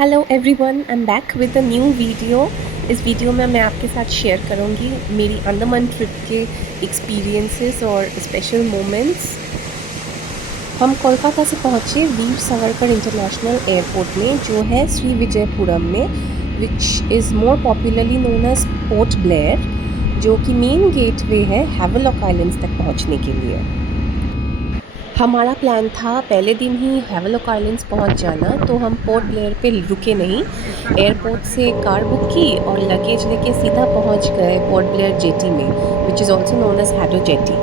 Hello everyone, I am back with a new video. इस video में मैं आपके साथ शेयर करूंगी मेरी अंडमान ट्रिप के एक्सपीरियंसेस और स्पेशल मोमेंट्स। हम कोलकाता से पहुँचे वीर सावरकर इंटरनेशनल एयरपोर्ट में, जो है श्री विजयपुरम में, which is more popularly known as Port Blair, जो कि मेन गेटवे है हैवेलॉक आइलैंड्स तक पहुँचने के लिए। हमारा प्लान था पहले दिन ही हैवेलॉक आइलैंड्स पहुंच जाना, तो हम पोर्ट ब्लेयर पे रुके नहीं। एयरपोर्ट से कार बुक की और लगेज लेके सीधा पहुंच गए पोर्ट ब्लेयर जेटी में, which is also known as Haddo jetty.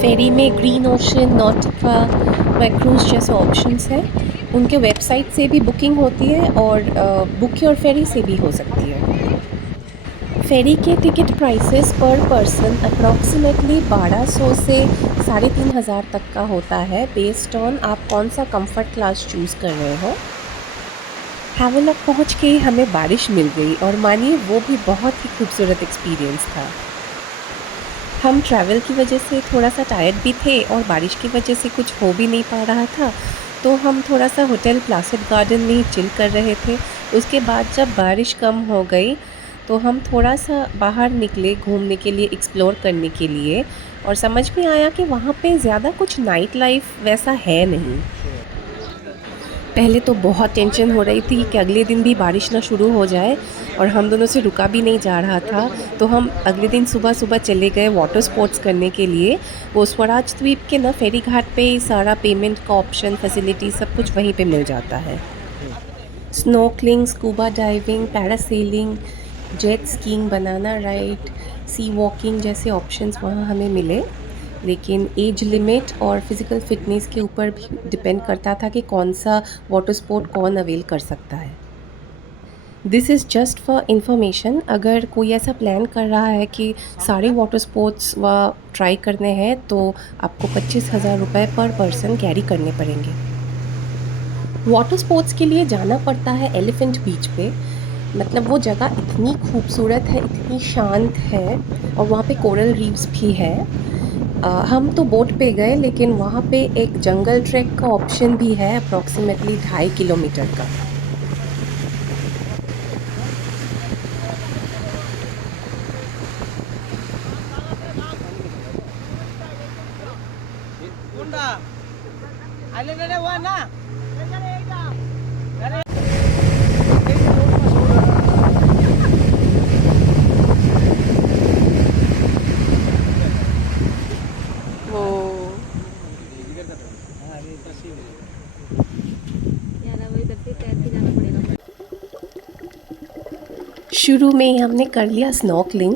Ferry में ग्रीन ओशन, नॉटिका, मैक्रूज जैसे ऑप्शंस हैं। उनके वेबसाइट से भी बुकिंग होती है और बुक योर फेरी से भी हो सकती है। फेरी के टिकट प्राइसेस पर पर्सन अप्रॉक्सीमेटली 1200 से 3500 तक का होता है, बेस्ड ऑन आप कौन सा कंफर्ट क्लास चूज़ कर रहे हो। हैवेलॉक पहुंच के हमें बारिश मिल गई और मानिए वो भी बहुत ही खूबसूरत एक्सपीरियंस था। हम ट्रैवल की वजह से थोड़ा सा टायर्ड भी थे और बारिश की वजह से कुछ हो भी नहीं पा रहा था, तो हम थोड़ा सा होटल प्लासिड गार्डन में चिल कर रहे थे। उसके बाद जब बारिश कम हो गई तो हम थोड़ा सा बाहर निकले घूमने के लिए, एक्सप्लोर करने के लिए, और समझ में आया कि वहाँ पे ज़्यादा कुछ नाइट लाइफ वैसा है नहीं। पहले तो बहुत टेंशन हो रही थी कि अगले दिन भी बारिश ना शुरू हो जाए, और हम दोनों से रुका भी नहीं जा रहा था। तो हम अगले दिन सुबह सुबह चले गए वाटर स्पोर्ट्स करने के लिए। वो स्वराज द्वीप के ना फेरी घाट पे ही सारा पेमेंट का ऑप्शन, फैसिलिटी सब कुछ वहीं पे मिल जाता है। Snorkelling, scuba diving, parasailing, jet skiing, banana ride, sea walking जैसे ऑप्शंस वहाँ हमें मिले। लेकिन एज लिमिट और फिज़िकल फ़िटनेस के ऊपर भी डिपेंड करता था कि कौन सा वाटर स्पोर्ट कौन अवेल कर सकता है। This is just for information. अगर कोई ऐसा प्लान कर रहा है कि सारे वाटर स्पोर्ट्स व ट्राई करने हैं, तो आपको 25,000 रुपये पर पर्सन कैरी करने पड़ेंगे। वाटर स्पोर्ट्स के लिए जाना पड़ता है एलिफेंट बीच पे। मतलब वो जगह इतनी खूबसूरत है, इतनी शांत है, और वहाँ पे कोरल रीफ्स भी है। हम तो बोट पे गए, लेकिन वहाँ पे एक जंगल ट्रैक का ऑप्शन भी है, अप्रॉक्सीमेटली 2.5 किलोमीटर का। वो शुरू में ही हमने कर लिया स्नॉर्कलिंग।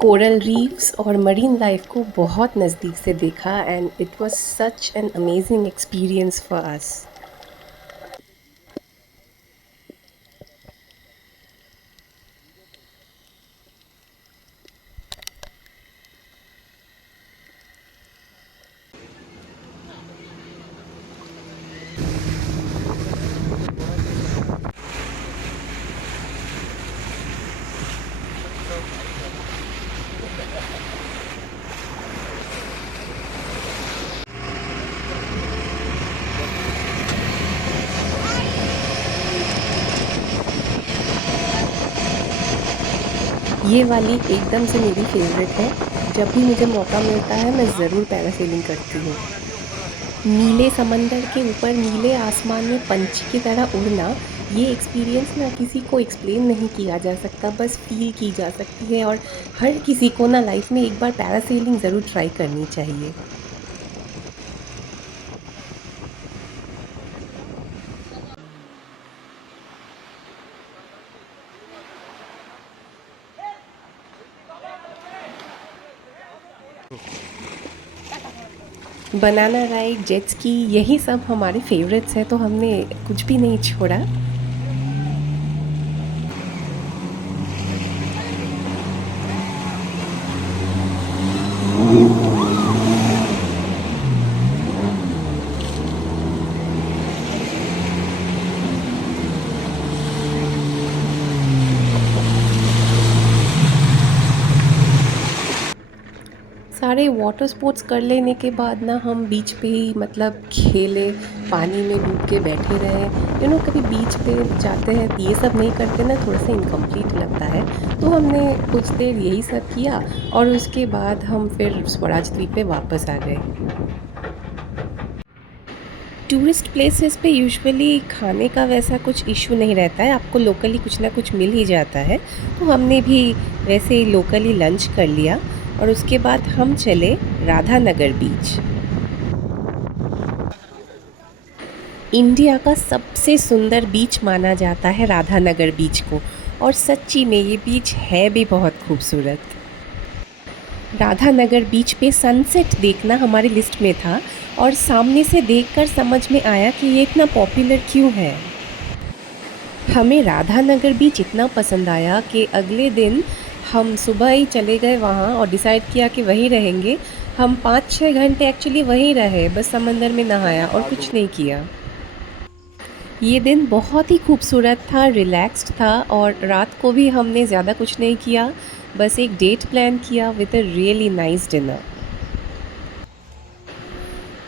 कोरल रीफ्स और मरीन लाइफ को बहुत नज़दीक से देखा, and it was such an amazing experience for us. ये वाली एकदम से मेरी फेवरेट है। जब भी मुझे मौका मिलता है मैं ज़रूर पैरासेलिंग करती हूँ। नीले समंदर के ऊपर नीले आसमान में पंछी की तरह उड़ना, ये एक्सपीरियंस ना किसी को एक्सप्लेन नहीं किया जा सकता, बस फील की जा सकती है। और हर किसी को ना लाइफ में एक बार पैरासेलिंग ज़रूर ट्राई करनी चाहिए। बनाना राइड, जेट स्की, यही सब हमारे फेवरेट्स हैं, तो हमने कुछ भी नहीं छोड़ा। सारे सारे वाटर स्पोर्ट्स कर लेने के बाद ना हम बीच पे ही मतलब खेले, पानी में डूब के बैठे रहे। कभी बीच पे जाते हैं ये सब नहीं करते ना, थोड़ा सा इनकम्प्लीट लगता है। तो हमने कुछ देर यही सब किया और उसके बाद हम फिर स्वराज द्वीप पे वापस आ गए। टूरिस्ट प्लेसेस पे यूजुअली खाने का वैसा कुछ इशू नहीं रहता है, आपको लोकली कुछ ना कुछ मिल ही जाता है। तो हमने भी वैसे ही लोकली लंच कर लिया और उसके बाद हम चले राधानगर बीच। इंडिया का सबसे सुंदर बीच माना जाता है राधानगर बीच को, और सच्ची में ये बीच है भी बहुत खूबसूरत। राधानगर बीच पे सनसेट देखना हमारी लिस्ट में था और सामने से देखकर समझ में आया कि ये इतना पॉपुलर क्यों है। हमें राधानगर बीच इतना पसंद आया कि अगले दिन हम सुबह ही चले गए वहाँ और डिसाइड किया कि वहीं रहेंगे। हम 5-6 घंटे एक्चुअली वहीं रहे, बस समंदर में नहाया और कुछ नहीं किया। ये दिन बहुत ही खूबसूरत था, रिलैक्स्ड था, और रात को भी हमने ज़्यादा कुछ नहीं किया, बस एक डेट प्लान किया with a really nice dinner.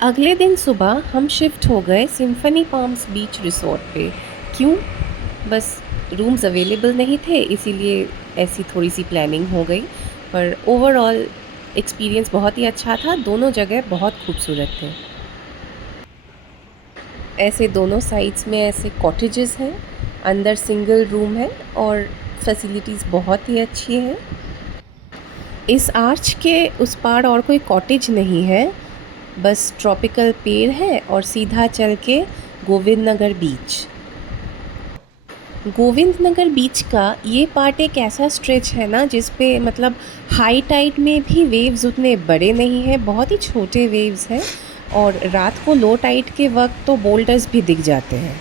अगले दिन सुबह हम शिफ्ट हो गए सिम्फनी पाम्स बीच रिसोर्ट पे। क्यों? बस रूम्स अवेलेबल नहीं थे, इसीलिए ऐसी थोड़ी सी प्लानिंग हो गई। पर ओवरऑल एक्सपीरियंस बहुत ही अच्छा था, दोनों जगह बहुत खूबसूरत थे। ऐसे दोनों साइड्स में ऐसे कॉटेजेस हैं, अंदर सिंगल रूम है और फैसिलिटीज़ बहुत ही अच्छी हैं। इस आर्च के उस पार और कोई कॉटेज नहीं है, बस ट्रॉपिकल पेड़ है और सीधा चल के गोविंद नगर बीच। गोविंद नगर बीच का ये पार्ट एक ऐसा स्ट्रेच है ना जिस पे मतलब हाई टाइड में भी वेव्स उतने बड़े नहीं हैं, बहुत ही छोटे वेव्स हैं, और रात को लो टाइड के वक्त तो बोल्डर्स भी दिख जाते हैं।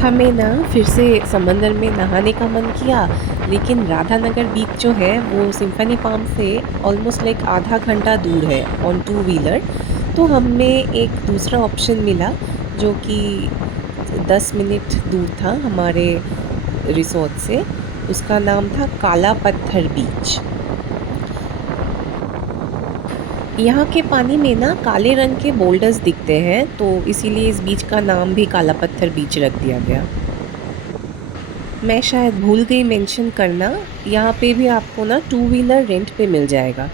हमें ना फिर से समंदर में नहाने का मन किया, लेकिन राधानगर बीच जो है वो सिम्फनी पाम से ऑलमोस्ट लाइक आधा घंटा दूर है ऑन 2 व्हीलर। तो हमें एक दूसरा ऑप्शन मिला जो कि 10 मिनट दूर था हमारे रिसोर्ट से। उसका नाम था काला पत्थर बीच। यहाँ के पानी में ना काले रंग के बोल्डर्स दिखते हैं, तो इसीलिए इस बीच का नाम भी काला पत्थर बीच रख दिया गया। मैं शायद भूल गई मेंशन करना, यहाँ पे भी आपको ना 2 व्हीलर रेंट पे मिल जाएगा।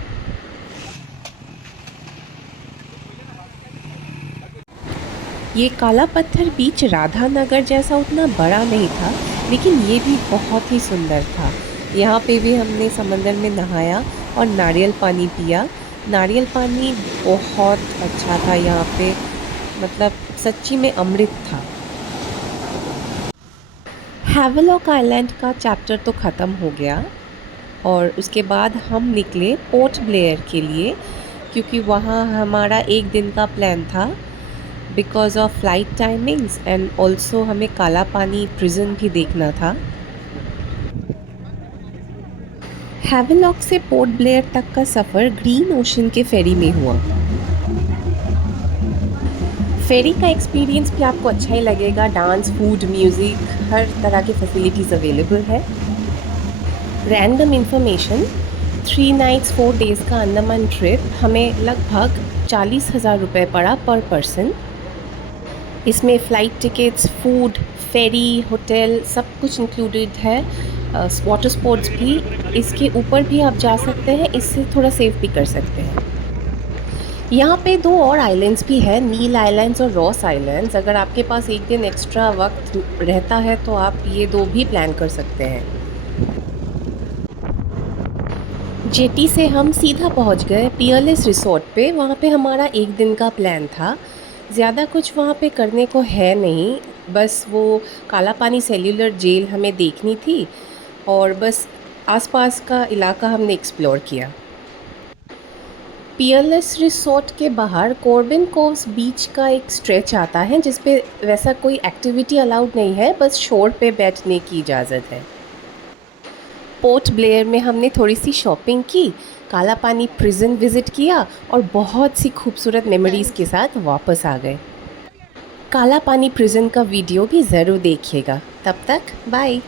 ये काला पत्थर बीच राधानगर जैसा उतना बड़ा नहीं था, लेकिन ये भी बहुत ही सुंदर था। यहाँ पे भी हमने समंदर में नहाया और नारियल पानी पिया। नारियल पानी बहुत अच्छा था यहाँ पे, मतलब सच्ची में अमृत था। हैवलॉक आइलैंड का चैप्टर तो ख़त्म हो गया और उसके बाद हम निकले पोर्ट ब्लेयर के लिए, क्योंकि वहाँ हमारा एक दिन का प्लान था because of flight timings, and also हमें काला पानी प्रिजन भी देखना था। हैवलॉक से पोर्ट ब्लेयर तक का सफ़र ग्रीन ओशन के फेरी में हुआ। फेरी का एक्सपीरियंस भी आपको अच्छा ही लगेगा, डांस, फूड, म्यूज़िक, हर तरह की फैसिलिटीज़ अवेलेबल है। रैंडम इन्फॉर्मेशन, 3 नाइट्स 4 डेज़ का अंडमान ट्रिप हमें लगभग 40,000 रुपये पड़ा पर पर्सन। इसमें फ़्लाइट टिकट्स, फूड, फेरी, होटल सब कुछ इंक्लूडेड है। वाटर स्पोर्ट्स भी, इसके ऊपर भी आप जा सकते हैं, इससे थोड़ा सेव भी कर सकते हैं। यहाँ पे 2 और आइलैंड्स भी हैं, नील आइलैंड्स और रॉस आइलैंड्स। अगर आपके पास एक दिन एक्स्ट्रा वक्त रहता है तो आप ये 2 भी प्लान कर सकते हैं। जेटी से हम सीधा पहुँच गए पियरलेस रिसोर्ट पे। वहाँ पे हमारा एक दिन का प्लान था। ज़्यादा कुछ वहाँ पे करने को है नहीं, बस वो काला पानी सेल्युलर जेल हमें देखनी थी और बस आसपास का इलाका हमने एक्सप्लोर किया। पियरलेस रिसोर्ट के बाहर कॉर्बिन कोव्स बीच का एक स्ट्रेच आता है जिस पे वैसा कोई एक्टिविटी अलाउड नहीं है, बस शोर पे बैठने की इजाज़त है। पोर्ट ब्लेयर में हमने थोड़ी सी शॉपिंग की, काला पानी प्रिजन विज़िट किया और बहुत सी खूबसूरत मेमोरीज़ के साथ वापस आ गए। काला पानी प्रिजन का वीडियो भी ज़रूर देखिएगा। तब तक बाय।